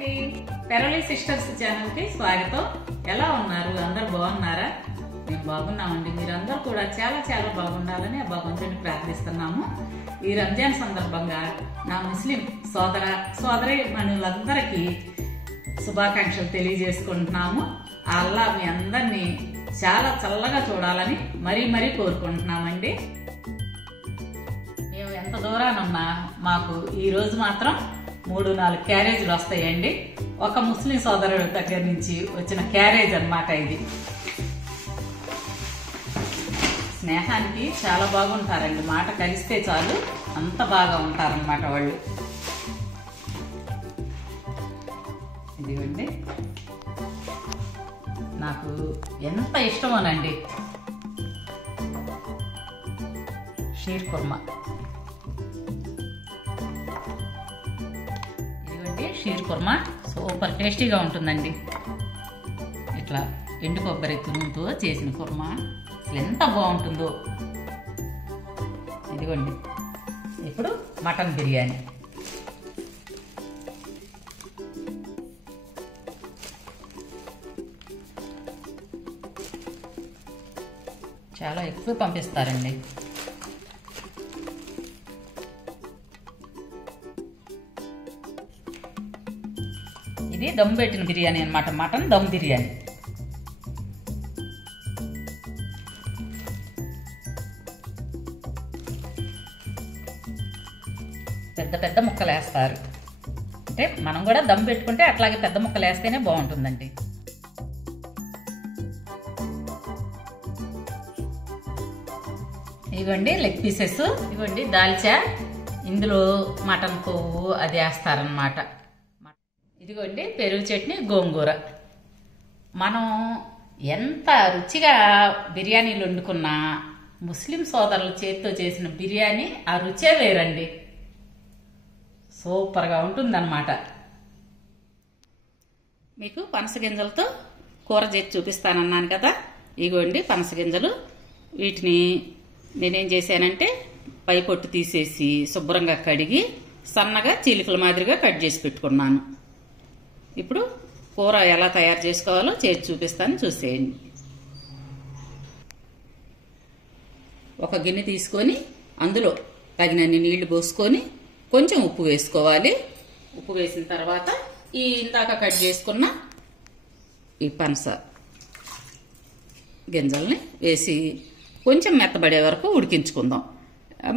అండి, పెరలి sisters channel కి స్వాగతం. ఎలా ఉన్నారు? అందరు బాగున్నారా? మేము బాగున్నామండి. మీరందరూ కూడా చాలా చాలా బాగుండాలని ఆ భగవంతుని ప్రార్థిస్తున్నాము. ఈ రంజాన్ సందర్భంగా నా ముస్లిం సోదరి మనులందరికీ శుభాకాంక్షలు తెలియజేసుకుంటున్నాము. అల్లా మీ అందరినీ చాలా చల్లగా చూడాలని మరీ కోరుకుంటున్నామండి. మేము ఎంత దూరానున్నా మాకు ఈ రోజు మాత్రం 3-4 క్యారేజీలు వస్తాయండి. ఒక ముస్లిం సోదరుడి దగ్గర నుంచి వచ్చిన క్యారేజ్ అన్నమాట ఇది. స్నేహానికి చాలా బాగుంటారండి. మాట కలిస్తే చాలు అంత బాగా ఉంటారన్నమాట వాళ్ళు. ఇదిగోండి, నాకు ఎంత ఇష్టమోనండి షీర్ కుర్మా. ఇదిగోండి షీర్ కుర్మా సూపర్ టేస్టీగా ఉంటుందండి. ఇట్లా ఎండు కొబ్బరి తురుముతో చేసిన కుర్మా అసలు ఎంత బాగుంటుందో. ఇదిగోండి, ఇప్పుడు మటన్ బిర్యానీ. చాలా ఎక్కువ పంపిస్తారండి. ఇది దమ్ పెట్టిన బిర్యానీ అన్నమాట, మటన్ దమ్ బిర్యానీ. పెద్ద ముక్కలు వేస్తారు. అంటే మనం కూడా దమ్ పెట్టుకుంటే అట్లాగే పెద్ద ముక్కలు వేస్తేనే బాగుంటుందండి. ఇదిగోండి లెగ్ పీసెస్. ఇదిగోండి దాల్చా, ఇందులో మటన్ కొవ్వు అది వేస్తారనమాట. ఇదిగోండి పెరుగు చట్నీ, గోంగూర. మనం ఎంత రుచిగా బిర్యానీలు వండుకున్నా ముస్లిం సోదరుల చేతితో చేసిన బిర్యానీ ఆ రుచే వేరండి. సూపర్గా ఉంటుందన్నమాట. మీకు పనసగింజలతో కూర చేసి చూపిస్తానన్నాను కదా. ఇగోండి పనసగింజలు. వీటిని నేనేం చేశానంటే పై పొట్టు తీసేసి శుభ్రంగా కడిగి సన్నగా చీలికల మాదిరిగా కట్ చేసి పెట్టుకున్నాను. ఇప్పుడు కూర ఎలా తయారు చేసుకోవాలో చేసి చూపిస్తాను, చూసేయండి. ఒక గిన్నె తీసుకొని అందులో తగినన్ని నీళ్లు పోసుకొని కొంచెం ఉప్పు వేసుకోవాలి. ఉప్పు వేసిన తర్వాత ఈ ఇందాక కట్ చేసుకున్న ఈ పనస గింజల్ని వేసి కొంచెం మెత్తబడే వరకు ఉడికించుకుందాం.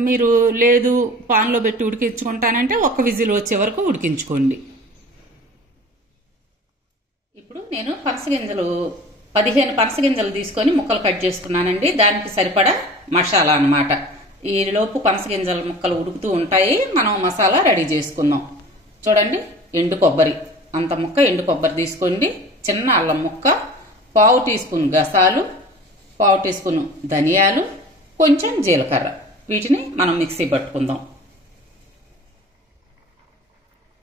మీరు లేదు పాన్లో పెట్టి ఉడికించుకుంటానంటే 1 విజిల్ వచ్చే వరకు ఉడికించుకోండి. ఇప్పుడు నేను పనసగింజలు 15 పనసగింజలు తీసుకొని ముక్కలు కట్ చేసుకున్నానండి. దానికి సరిపడా మసాలా అన్నమాట. ఈ లోపు పనసగింజల ముక్కలు ఉడుకుతూ ఉంటాయి, మనం మసాలా రెడీ చేసుకుందాం. చూడండి, ఎండు కొబ్బరి అంత ముక్క ఎండు కొబ్బరి తీసుకోండి. చిన్న అల్లం ముక్క, 1/2 టీ స్పూన్ గసాలు, 1/2 టీ స్పూన్ ధనియాలు, కొంచెం జీలకర్ర. వీటిని మనం మిక్సీ పట్టుకుందాం.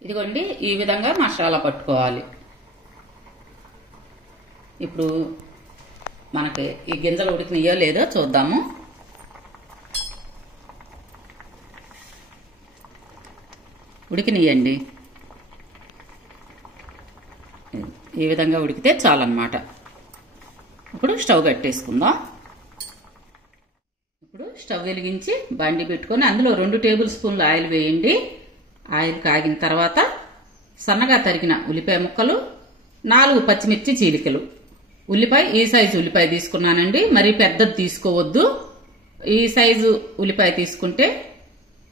ఇదిగోండి ఈ విధంగా మసాలా పట్టుకోవాలి. ఇప్పుడు మనకి ఈ గింజలు ఉడికినాయో లేదో చూద్దాము. ఉడికినాయండి. ఈ విధంగా ఉడికితే చాలన్నమాట. ఇప్పుడు స్టవ్ కట్టేసుకుందాం. ఇప్పుడు స్టవ్ వెలిగించి బండి పెట్టుకొని అందులో 2 టేబుల్ స్పూన్లు ఆయిల్ వేయండి. ఆయిల్ కాగిన తర్వాత సన్నగా తరిగిన ఉల్లిపాయ ముక్కలు, 4 పచ్చిమిర్చి చీలికలు. ఉల్లిపాయ ఈ సైజు ఉల్లిపాయ తీసుకున్నానండి, మరీ పెద్దది తీసుకోవద్దు. ఈ సైజు ఉల్లిపాయ తీసుకుంటే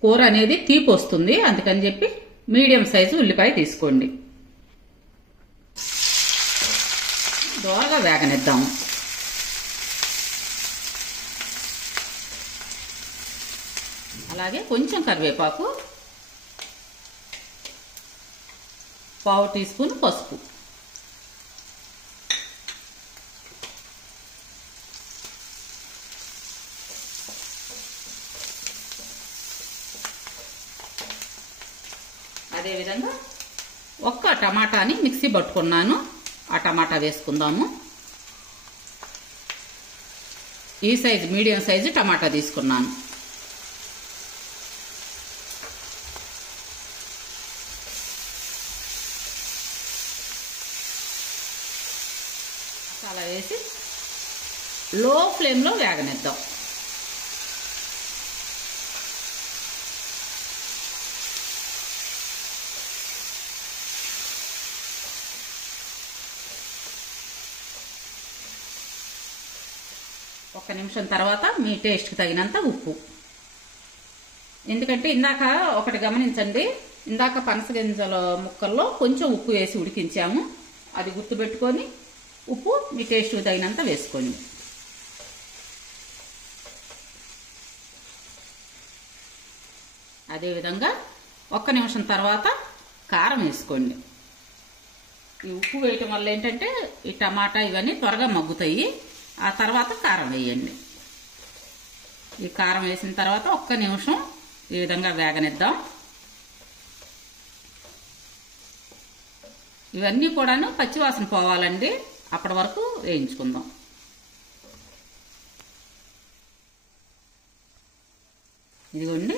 కూర అనేది తీపి వస్తుంది, అందుకని చెప్పి మీడియం సైజు ఉల్లిపాయ తీసుకోండి. దోరగా వేగనిద్దాము. అలాగే కొంచెం కరివేపాకు, 1/2 టీ స్పూన్ పసుపు. అదేవిధంగా 1 టమాటాని మిక్సీ పట్టుకున్నాను, ఆ టమాటా వేసుకుందాము. ఈ సైజు మీడియం సైజు టమాటా తీసుకున్నాను. మసాలా వేసి లో ఫ్లేమ్లో వేగనిద్దాం. ఒక్క నిమిషం తర్వాత మీ టేస్ట్కి తగినంత ఉప్పు. ఎందుకంటే ఇందాక ఒకటి గమనించండి, ఇందాక పనసగింజల ముక్కల్లో కొంచెం ఉప్పు వేసి ఉడికించాము. అది గుర్తుపెట్టుకొని ఉప్పు మీ టేస్ట్కి తగినంత వేసుకోండి. అదేవిధంగా ఒక్క నిమిషం తర్వాత కారం వేసుకోండి. ఈ ఉప్పు వేయటం వల్ల ఏంటంటే ఈ టమాటా ఇవన్నీ త్వరగా మగ్గుతాయి. ఆ తర్వాత కారం వేయండి. ఈ కారం వేసిన తర్వాత ఒక్క నిమిషం ఈ విధంగా వేగనిద్దాం. ఇవన్నీ కూడాను పచ్చివాసన పోవాలండి, అప్పటి వరకు వేయించుకుందాం. ఇదిగోండి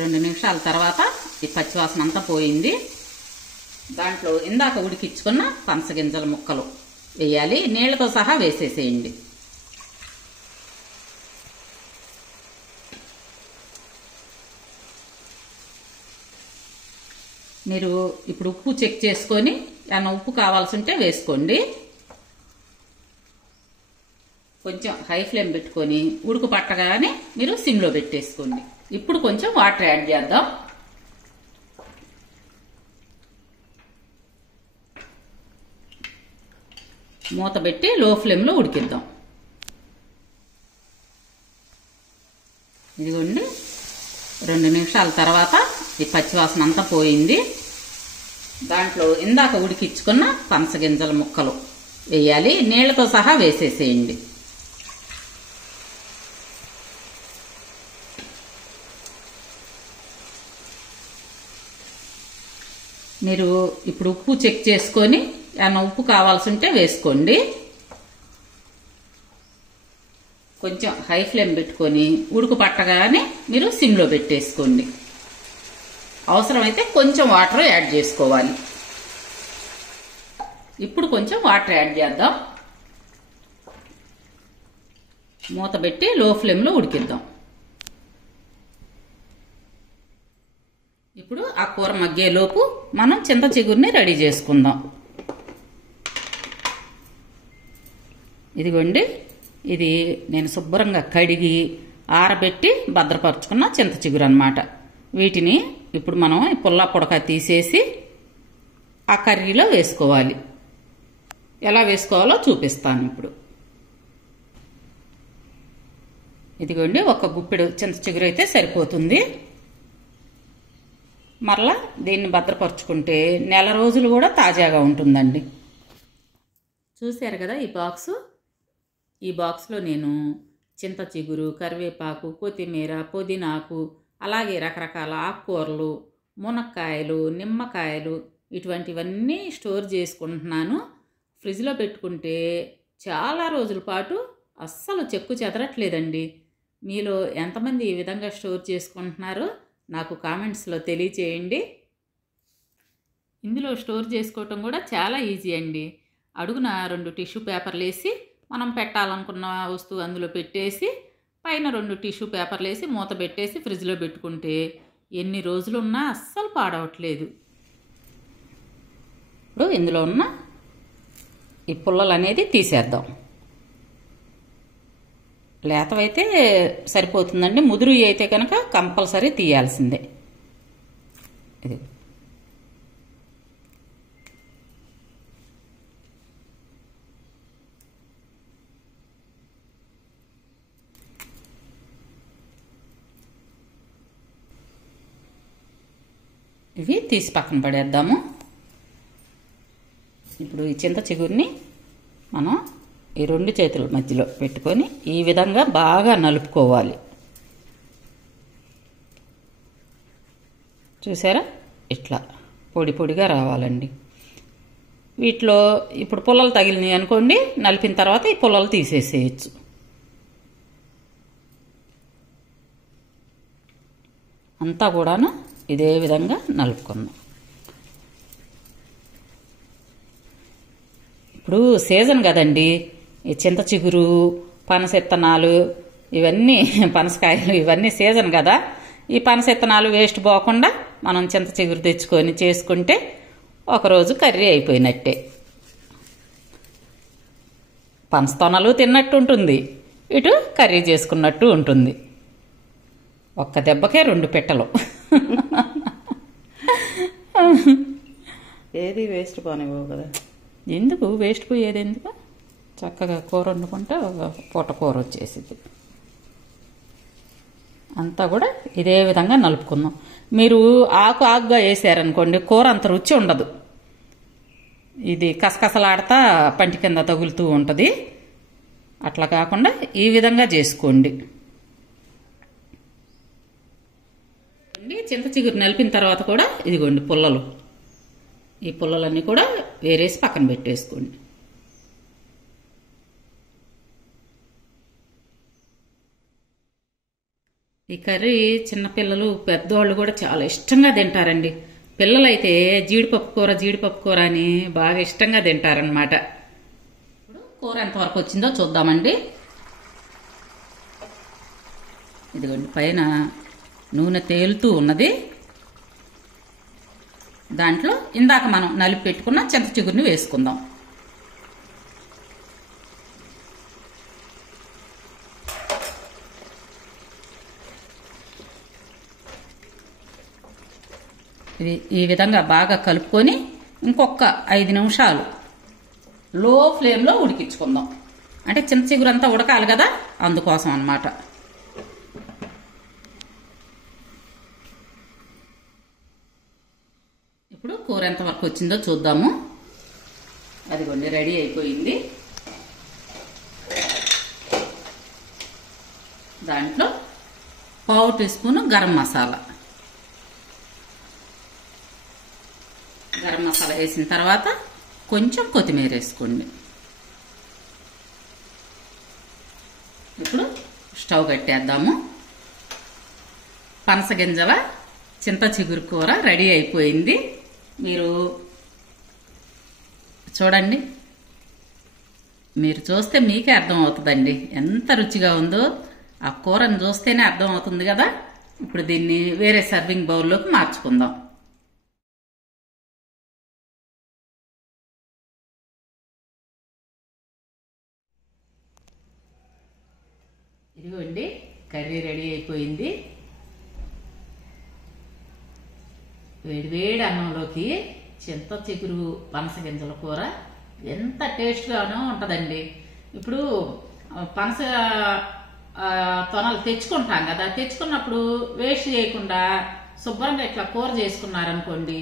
2 నిమిషాల తర్వాత ఈ పచ్చివాసన అంతా పోయింది. దాంట్లో ఇందాక ఉడికించుకున్న పనసగింజల ముక్కలు వేయాలి. నీళ్లతో సహా వేసేసేయండి. మీరు ఇప్పుడు ఉప్పు చెక్ చేసుకొని ఏమైనా ఉప్పు కావాల్సి ఉంటే వేసుకోండి. కొంచెం హై ఫ్లేమ్ పెట్టుకొని ఉడుకు పట్టగానే మీరు సిమ్లో పెట్టేసుకోండి. ఇప్పుడు కొంచెం వాటర్ యాడ్ చేద్దాం. మూత పెట్టి లో ఫ్లేమ్లో ఉడికిద్దాం. ఇదిగోండి 2 నిమిషాల తర్వాత ఈ పచ్చివాసన అంతా పోయింది. దాంట్లో ఇందాక ఉడికించుకున్న పనసగింజల ముక్కలు వేయాలి. నీళ్లతో సహా వేసేసేయండి. మీరు ఇప్పుడు ఉప్పు చెక్ చేసుకొని ఏమైనా ఉప్పు కావాల్సి ఉంటే వేసుకోండి. కొంచెం హై ఫ్లేమ్ పెట్టుకొని ఉడుకు పట్టగానే మీరు సిమ్లో పెట్టేసుకోండి. అవసరమైతే కొంచెం వాటర్ యాడ్ చేసుకోవాలి. ఇప్పుడు కొంచెం వాటర్ యాడ్ చేద్దాం. మూత పెట్టి లో ఫ్లేమ్లో ఉడికిద్దాం. ఇప్పుడు ఆ కూర మగ్గేలోపు మనం చింత చిగురిని రెడీ చేసుకుందాం. ఇదిగోండి, ఇది నేను శుభ్రంగా కడిగి ఆరబెట్టి భద్రపరుచుకున్న చింత చిగురు అన్నమాట. వీటిని ఇప్పుడు మనం పుల్ల పుడక తీసేసి ఆ కర్రీలో వేసుకోవాలి. ఎలా వేసుకోవాలో చూపిస్తాను ఇప్పుడు. ఇదిగోండి, ఒక గుప్పెడు చింత చిగురు అయితే సరిపోతుంది. మరలా దీన్ని భద్రపరుచుకుంటే నెల రోజులు కూడా తాజాగా ఉంటుందండి. చూశారు కదా ఈ బాక్స్లో నేను చింత చిగురు, కరివేపాకు, కొత్తిమీర, పుదీనాకు, అలాగే రకరకాల ఆకుకూరలు, మునక్కాయలు, నిమ్మకాయలు ఇటువంటివన్నీ స్టోర్ చేసుకుంటున్నాను. ఫ్రిడ్జ్లో పెట్టుకుంటే చాలా రోజుల పాటు అస్సలు చెక్కు చెదరట్లేదండి. మీలో ఎంతమంది ఈ విధంగా స్టోర్ చేసుకుంటున్నారో నాకు కామెంట్స్లో తెలియచేయండి. ఇందులో స్టోర్ చేసుకోవటం కూడా చాలా ఈజీ అండి. అడుగున 2 టిష్యూ పేపర్లు వేసి మనం పెట్టాలనుకున్న వస్తువు అందులో పెట్టేసి పైన 2 టిష్యూ పేపర్లు వేసి మూత పెట్టేసి ఫ్రిడ్జ్లో పెట్టుకుంటే ఎన్ని రోజులున్నా అస్సలు పాడవట్లేదు. ఇప్పుడు ఇందులో ఉన్న ఈ పుల్లలు అనేది తీసేద్దాం. లేతవైతే సరిపోతుందండి, ముదురు అయితే కనుక కంపల్సరీ తీయాల్సిందే. ఇది ఇవి తీసి పక్కన పడేద్దాము. ఇప్పుడు ఈ చింత చిగురిని మనం ఈ 2 చేతుల మధ్యలో పెట్టుకొని ఈ విధంగా బాగా నలుపుకోవాలి. చూసారా, ఇట్లా పొడి పొడిగా రావాలండి. వీటిలో ఇప్పుడు పుల్లలు తగిలినాయి అనుకోండి, నలిపిన తర్వాత ఈ పుల్లలు తీసేసేయచ్చు. అంతా కూడాను ఇదే విధంగా నలుపుకుందాం. ఇప్పుడు సీజన్ కదండి, ఈ చింత చిగురు, పనస విత్తనాలు, ఇవన్నీ పనసకాయలు ఇవన్నీ సీజన్ కదా. ఈ పనస విత్తనాలు వేస్ట్ పోకుండా మనం చింత చిగురు తెచ్చుకొని చేసుకుంటే ఒకరోజు కర్రీ అయిపోయినట్టే. పనస తొనలు తిన్నట్టు ఉంటుంది, ఇటు కర్రీ చేసుకున్నట్టు ఉంటుంది. ఒక్క దెబ్బకే 2 పిట్టలు. ఏది వేస్ట్ పోనివ్వవు కదా. ఎందుకు వేస్ట్ పోయేది ఎందుకు? చక్కగా కూర వండుకుంటే ఒక పూట కూర వచ్చేసింది. అంతా కూడా ఇదే విధంగా నలుపుకుందాం. మీరు ఆకుగా వేసారనుకోండి కూర అంత రుచి ఉండదు. ఇది కసకసలాడతా పంటి కింద తగులుతూ ఉంటుంది. అట్లా కాకుండా ఈ విధంగా చేసుకోండి. చింత చిగురు నలిపిన తర్వాత కూడా ఇదిగోండి పుల్లలు, ఈ పుల్లలన్నీ కూడా వేరేసి పక్కన పెట్టేసుకోండి. ఈ కర్రీ చిన్నపిల్లలు పెద్దవాళ్ళు కూడా చాలా ఇష్టంగా తింటారండి. పిల్లలైతే జీడిపప్పు కూర అని బాగా ఇష్టంగా తింటారనమాట. ఇప్పుడు కూర ఎంతవరకు వచ్చిందో చూద్దామండి. ఇదిగోండి పైన నూనె తేలుతూ ఉన్నది. దాంట్లో ఇందాక మనం నలిపి పెట్టుకున్న చింత చిగురిని వేసుకుందాం. ఇది ఈ విధంగా బాగా కలుపుకొని ఇంకొక 5 నిమిషాలు లో ఫ్లేమ్లో ఉడికించుకుందాం. అంటే చింత చిగురు అంతా ఉడకాలి కదా, అందుకోసం అన్నమాట. ఇప్పుడు కూర ఎంతవరకు వచ్చిందో చూద్దాము. అదిగోండి రెడీ అయిపోయింది. దాంట్లో 1/2 టీ స్పూన్ గరం మసాలా వేసిన తర్వాత కొంచెం కొత్తిమీర వేసుకోండి. ఇప్పుడు స్టవ్ కట్టేద్దాము. పనస గింజల చింత చిగురు కూర రెడీ అయిపోయింది. మీరు చూడండి, మీరు చూస్తే మీకే అర్థం అవుతుందండి ఎంత రుచిగా ఉందో. ఆ కూరను చూస్తేనే అర్థం అవుతుంది కదా. ఇప్పుడు దీన్ని వేరే సర్వింగ్ బౌల్లోకి మార్చుకుందాం. ఇదిగోండి కర్రీ రెడీ అయిపోయింది. వేడివేడి అన్నంలోకి చింత చిగురు పనస గింజల కూర ఎంత టేస్ట్గానో ఉంటుందండి. ఇప్పుడు పనస తొనలు తెచ్చుకుంటాం కదా, తెచ్చుకున్నప్పుడు వేస్ట్ చేయకుండా శుభ్రంగా ఇట్లా కూర చేసుకున్నారనుకోండి,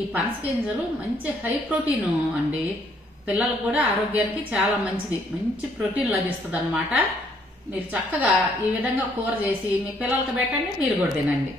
ఈ పనస గింజలు మంచి హై ప్రోటీన్ అండి. పిల్లలకు కూడా ఆరోగ్యానికి చాలా మంచిది, మంచి ప్రోటీన్ లభిస్తుంది అన్నమాట. మీరు చక్కగా ఈ విధంగా కూర చేసి మీ పిల్లలకి పెట్టండి, మీరు కూడా తినండి.